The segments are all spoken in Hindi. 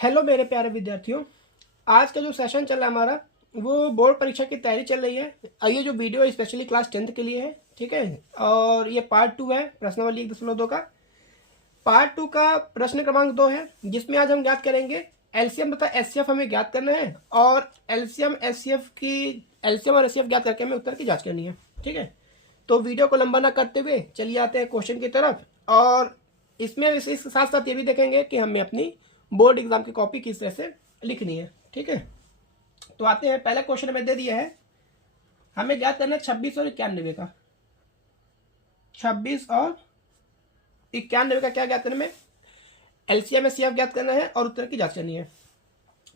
हेलो मेरे प्यारे विद्यार्थियों, आज का जो सेशन चल रहा है हमारा वो बोर्ड परीक्षा की तैयारी चल रही है। ये जो वीडियो है स्पेशली क्लास 10th के लिए है, ठीक है। और ये पार्ट 2 है प्रश्नावली 1.2 का। पार्ट 2 का प्रश्न क्रमांक 2 है, जिसमें आज हम ज्ञात करेंगे एलसीएम तथा एचसीएफ हमें ज्ञात करना है और एलसीएम और एचसीएफ ज्ञात करके हमें उत्तर की जाँच करनी है, ठीक है। तो वीडियो को लंबा ना करते हुए चलिए आते हैं क्वेश्चन की तरफ, और इसमें इस साथ साथ ये भी देखेंगे कि हमें अपनी बोर्ड एग्जाम की कॉपी किस तरह से लिखनी है, ठीक है। तो आते हैं, पहला क्वेश्चन हमें दे दिया है, हमें ज्ञात करना है 26 और 91 का। 26 और 91 का क्या ज्ञात करना है? एलसीएम एचसीएफ ज्ञात करना है और उत्तर की जांच करनी है।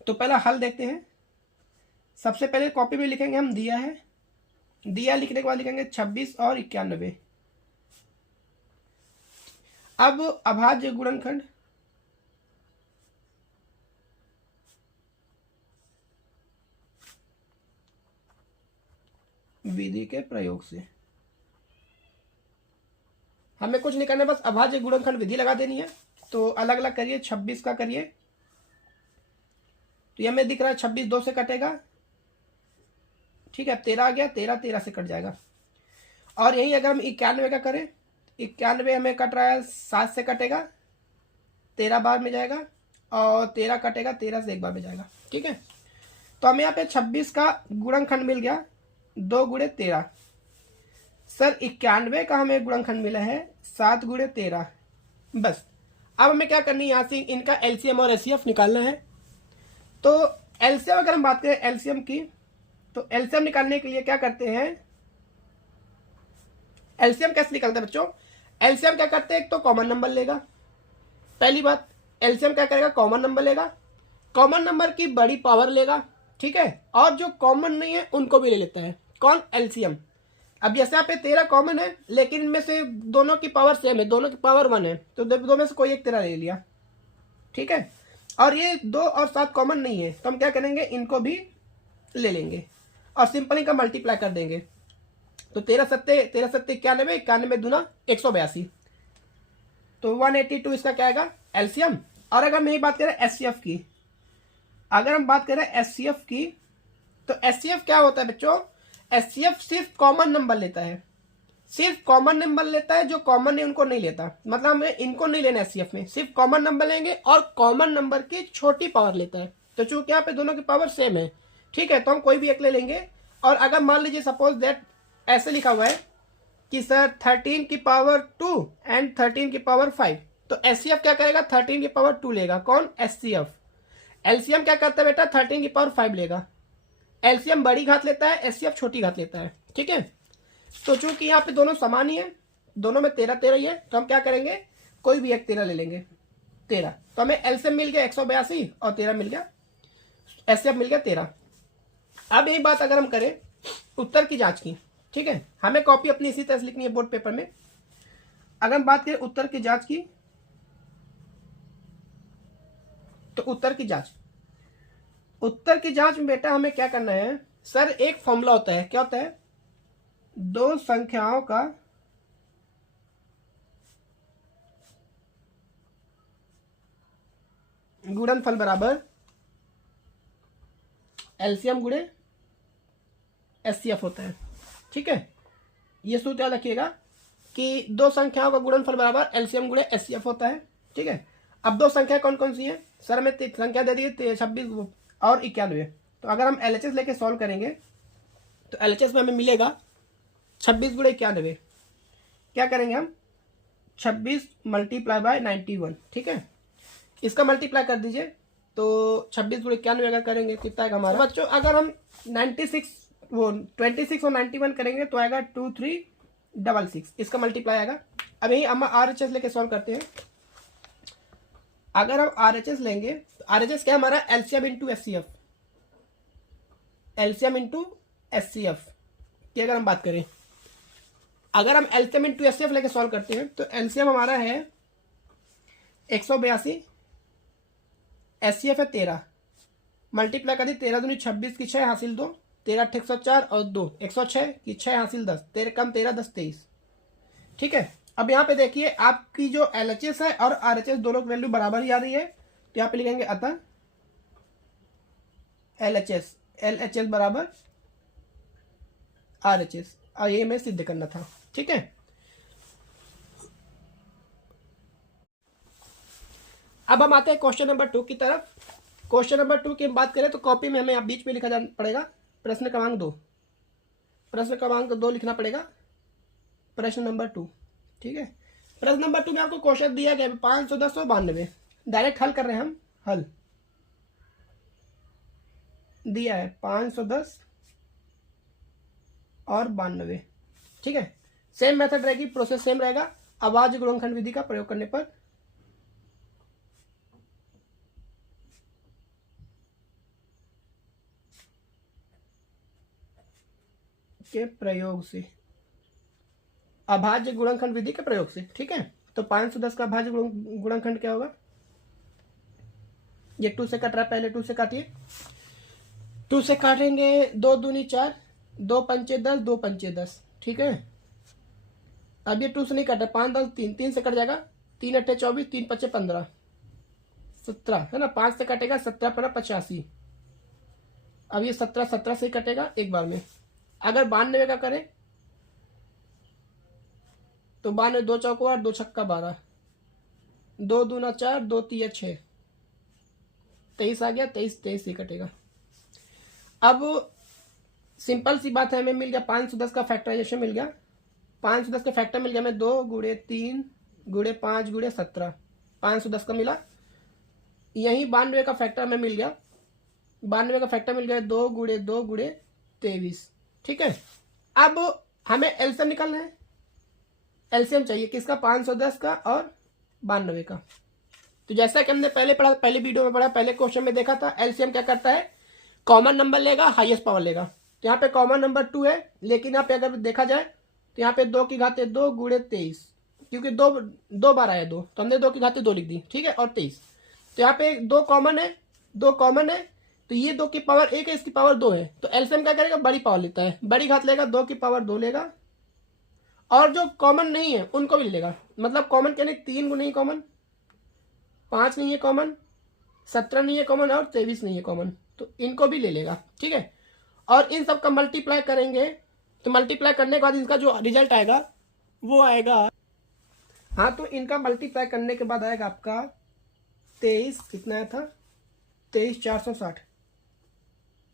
तो पहला हल देखते हैं। सबसे पहले कॉपी में लिखेंगे हम दिया है, दिया लिखने के बाद लिखेंगे 26 और 91। अब अभाज्य गुणनखंड विधि के प्रयोग से हमें कुछ नहीं करना, बस अभाज्य गुणनखंड विधि लगा देनी है। तो अलग अलग करिए, 26 का करिए तो ये हमें दिख रहा है 26 2 से कटेगा, ठीक है। 13 आ गया, 13 13 से कट जाएगा। और यही अगर हम 91 का करें, 91 हमें कट रहा है 7 से कटेगा, 13 बार में जाएगा, और 13 कटेगा 13 से एक बार में जाएगा, ठीक है। तो हमें यहाँ पे 26 का गुणनखंड मिल गया 2 गुणे 13। सर 91 का हमें गुणनखंड मिला है 7 गुणे 13। बस अब हमें क्या करनी है, यहाँ से इनका एलसीएम और एचसीएफ निकालना है। तो एलसीएम अगर हम बात करें एलसीएम की, तो एलसीएम निकालने के लिए क्या करते हैं, एलसीएम कैसे निकलता है बच्चों? एलसीएम क्या करते हैं, एक तो कॉमन नंबर लेगा। पहली बात, एलसीएम क्या करेगा, कॉमन नंबर लेगा, कॉमन नंबर की बड़ी पावर लेगा, ठीक है। और जो कॉमन नहीं है उनको भी ले लेता है। कौन? एलसीएम। अब जैसे यहाँ पे 13 कॉमन है, लेकिन इनमें से दोनों की पावर सेम है, दोनों की पावर 1 है, तो दो में से कोई एक 13 ले लिया, ठीक है। और ये 2 और 7 कॉमन नहीं है, तो हम क्या करेंगे, इनको भी ले लेंगे और सिंपल इनका मल्टीप्लाई कर देंगे। तो 13 सत्ते 91, 91 दूना 182, तो 182 इसका क्या आएगा, एलसीएम। और अगर हम यही बात करें एचसीएफ की, अगर हम बात करें एचसीएफ की, तो एचसीएफ क्या होता है बच्चों? एचसीएफ सिर्फ कॉमन नंबर लेता है, सिर्फ कॉमन नंबर लेता है, जो कॉमन है उनको नहीं लेता। मतलब हमें इनको नहीं लेना एचसीएफ में, सिर्फ कॉमन नंबर लेंगे और कॉमन नंबर की छोटी पावर लेता है। तो चूंकि यहाँ पे दोनों की पावर सेम है, ठीक है, तो हम कोई भी एक ले लेंगे। और अगर मान लीजिए सपोज दैट ऐसे लिखा हुआ है कि सर 13 की पावर 2 एंड 13 की पावर 5, तो एचसीएफ क्या करेगा, 13 की पावर 2 लेगा। कौन? एचसीएफ। एलसीएम क्या करता है बेटा, 13 की पावर 5 लेगा। एलसीएम बड़ी घात लेता है, एचसीएफ छोटी घात लेता है, ठीक है। तो चूंकि यहाँ पे दोनों समान ही है, दोनों में 13 13 ही है, तो हम क्या करेंगे, कोई भी एक 13 ले लेंगे। 13 तो हमें एलसीएम मिल गया 182 और 13 मिल गया, एचसीएफ मिल गया 13। अब यही बात अगर हम करें उत्तर की जांच की, ठीक है, हमें कॉपी अपनी इसी तरह से लिखनी है बोर्ड पेपर में। अगर हम बात करें उत्तर की जांच की, तो उत्तर की जांच में बेटा हमें क्या करना है, सर एक फॉर्मूला होता है, क्या होता है, दो संख्याओं का गुणनफल बराबर एलसीएम गुणे एचसीएफ होता है, ठीक है। ये सूत्र याद रखिएगा कि दो संख्याओं का गुणनफल बराबर एलसीएम गुणे एचसीएफ होता है, ठीक है। अब दो संख्या कौन कौन सी है, सर हमें संख्या दे दी 26 और 91। तो अगर हम एलएचएस लेके सॉल्व करेंगे तो एलएचएस में हमें मिलेगा 26 गुणे 91। क्या करेंगे हम, 26 मल्टीप्लाई बाय 91, ठीक है। इसका मल्टीप्लाई कर दीजिए, तो 26 गुणे 91 अगर करेंगे कितना आएगा हमारा बच्चों, अगर हम 26 और 91 करेंगे तो आएगा 2366, इसका मल्टीप्लाई आएगा। अब यही हम आरएचएस लेके सॉल्व करते हैं। अगर हम आरएचएस लेंगे तो आरएचएस क्या हमारा, LCM into HCF, LCM into HCF की अगर हम बात करें, अगर हम एलसीएम इंटू एचसीएफ लेके सॉल्व करते हैं तो एलसीएम हमारा है 182, एचसीएफ है 13, मल्टीप्लाई कर दी, 13 दूनी 26 की 6 हासिल 2, 13 104 और 2 106 की 6 हासिल 10, 13 कम 13 10 23, ठीक है। अब यहाँ पे देखिए आपकी जो एलएचएस है और आरएचएस दोनों की वैल्यू बराबर ही आ रही है, तो यहाँ पे लिखेंगे अतः LHS बराबर RHS, और ये हमें सिद्ध करना था। ठीक है, अब हम आते हैं क्वेश्चन नंबर 2 की तरफ। क्वेश्चन नंबर 2 की हम बात करें तो कॉपी में हमें बीच में लिखा जाना पड़ेगा प्रश्न क्रमांक 2, प्रश्न क्रमांक 2 लिखना पड़ेगा, प्रश्न नंबर 2। ठीक है, प्रश्न नंबर 2 में आपको क्वेश्चन दिया गया 510 और 92, डायरेक्ट हल कर रहे हैं हम। हल दिया है 510 और 92। ठीक है, सेम मेथड रहेगी, प्रोसेस सेम रहेगा। अभाज्य गुणनखंड विधि का प्रयोग करने पर के प्रयोग से, अभाज्य गुणनखंड विधि के प्रयोग से। ठीक है, तो 510 का अभाज्य गुणनखंड क्या होगा? ये 2 से कट रहा है, पहले 2 से काटिए। 2 से काटेंगे, 2 दूनी 4, 2 पंचे 10, 2 पंचे 10। ठीक है, अब ये 2 से नहीं कटा, 5 10 3, 3 से कट जाएगा, 3 अट्ठे 24, 3 पच्चे 15, 17 है ना। 5 से कटेगा, 17 पर 85। अब ये 17 से ही कटेगा एक बार में। अगर 92 का करें तो 92, 2 चौको 8, 2 छक्का 12, 2 दूना 4, 2 तिया 6, 23 आ गया, 23 ही कटेगा। अब सिंपल सी बात है, हमें मिल गया 510 का फैक्टराइजेशन मिल गया, 510 का फैक्टर मिल गया हमें 2 गुणे 3 गुणे 5 गुणे 17, 510 का मिला। यही 92 का फैक्टर हमें मिल गया, 92 का फैक्टर मिल गया 2 गुणे 2 गुणे 23। ठीक है, अब हमें एलसीएम निकालना है। एलसीएम चाहिए किसका? 510 का और 92 का। तो जैसा कि हमने पहले पढ़ा, पहले वीडियो में पढ़ा, पहले क्वेश्चन में देखा था, एलसीएम क्या करता है? कॉमन नंबर लेगा, हाईएस्ट पावर लेगा। तो यहाँ पे कॉमन नंबर 2 है, लेकिन यहाँ पे अगर देखा जाए तो यहाँ पे 2 की घाते 2 गुणे 23, क्योंकि दो बार आया 2, तो हमने 2 की घाते 2 लिख दी। ठीक है, और 23, तो यहाँ पे 2 कॉमन है, 2 कॉमन है, तो ये 2 की पावर 1 है, इसकी पावर 2 है। तो एलसीएम क्या करेगा? बड़ी पावर लेता है, बड़ी घात लेगा, 2 की पावर 2 लेगा, और जो कॉमन नहीं है उनको भी लेगा। मतलब कॉमन क्या नहीं, 3 नहीं कॉमन, 5 नहीं है कॉमन, 17 नहीं है कॉमन, और 23 नहीं है कॉमन, तो इनको भी ले लेगा। ठीक है, और इन सब का मल्टीप्लाई करेंगे, तो मल्टीप्लाई करने के बाद इनका जो रिजल्ट आएगा वो आएगा, हाँ, तो इनका मल्टीप्लाई करने के बाद आएगा आपका 23, कितना आया था? 23,460,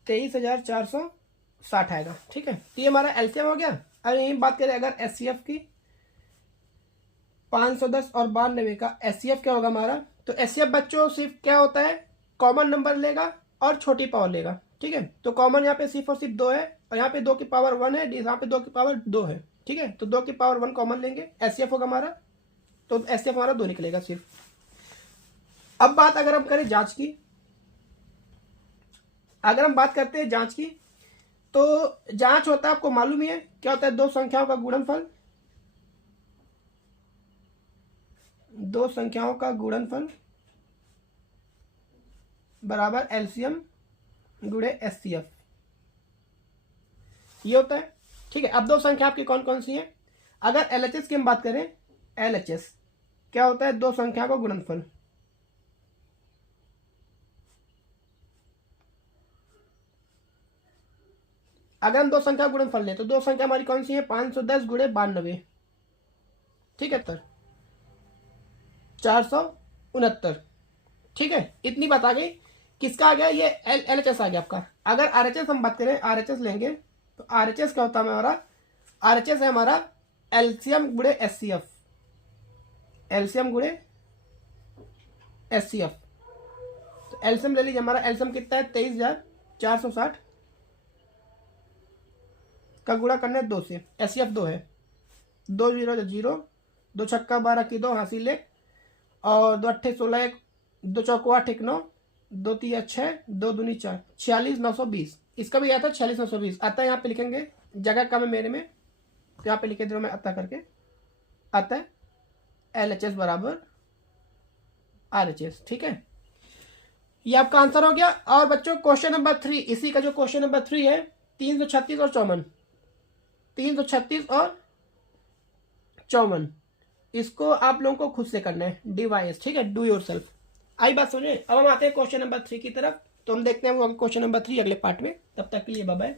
23,460 आएगा। ठीक है, तो ये हमारा एलसीएम हो गया। अब यही बात करें अगर एचसीएफ की, 510 और 92 का एचसीएफ क्या होगा हमारा? तो एचसीएफ बच्चों सिर्फ क्या होता है? कॉमन नंबर लेगा और छोटी पावर लेगा। ठीक है, तो कॉमन यहाँ पे सिर्फ और सिर्फ 2 है, और यहाँ पे 2 की पावर 1 है, यहाँ पे 2 की पावर 2 है। ठीक है, तो 2 की पावर 1 कॉमन लेंगे, एचसीएफ होगा हमारा, तो एचसीएफ हमारा 2 निकलेगा सिर्फ। अब बात अगर हम करें जांच की, अगर हम बात करते हैं जांच की, तो जांच होता है, आपको मालूम ही है क्या होता है? 2 संख्याओं का गुणनफल, 2 संख्याओं का गुणनफल बराबर एलसीएम गुणे एचसीएफ, ये होता है। ठीक है, अब 2 संख्या आपकी कौन कौन सी है? अगर एलएचएस की हम बात करें, एलएचएस क्या होता है? 2 संख्या का गुणनफल। अगर हम 2 संख्या गुणनफल लें तो 2 संख्या हमारी कौन सी है? 510 गुणे 92। ठीक है, 469। ठीक है, इतनी बात आ गई। किसका आ गया? ये एलएचएस आ गया आपका। अगर आरएचएस हम बात करें, आरएचएस लेंगे तो आरएचएस क्या होता है हमारा? आरएचएस है हमारा एलसीएम गुणे एचसीएफ, एलसीएम गुणे एचसीएफ। तो एलसीएम ले लीजिए, हमारा एलसीएम कितना है? 23,460 का गुणा करना है 2 से, एचसीएफ 2 है, 2 0 0, 2 छक्का 12 की 2 हासिल है, और 2 अट्ठे 16, 2 चौको 8 1 9, 2 3 6, 2 दूनी 4, 46,920। इसका भी आता है 46,920 आता है। यहाँ पे लिखेंगे, जगह कम है मेरे में, तो यहाँ पे लिखे दो मैं आता करके, आता है एलएचएस बराबर आरएचएस। ठीक है, ये आपका आंसर हो गया। और बच्चों क्वेश्चन नंबर 3, इसी का जो क्वेश्चन नंबर 3 है, 336 और 54, 336 और 54, इसको आप लोगों को खुद से करना है, डिवाइस। ठीक है, डू योर सेल्फ। आई बात समझे। अब हम आते हैं क्वेश्चन नंबर 3 की तरफ, तो हम देखते हैं वो क्वेश्चन नंबर 3 अगले पार्ट में। तब तक के लिए बाय बाय।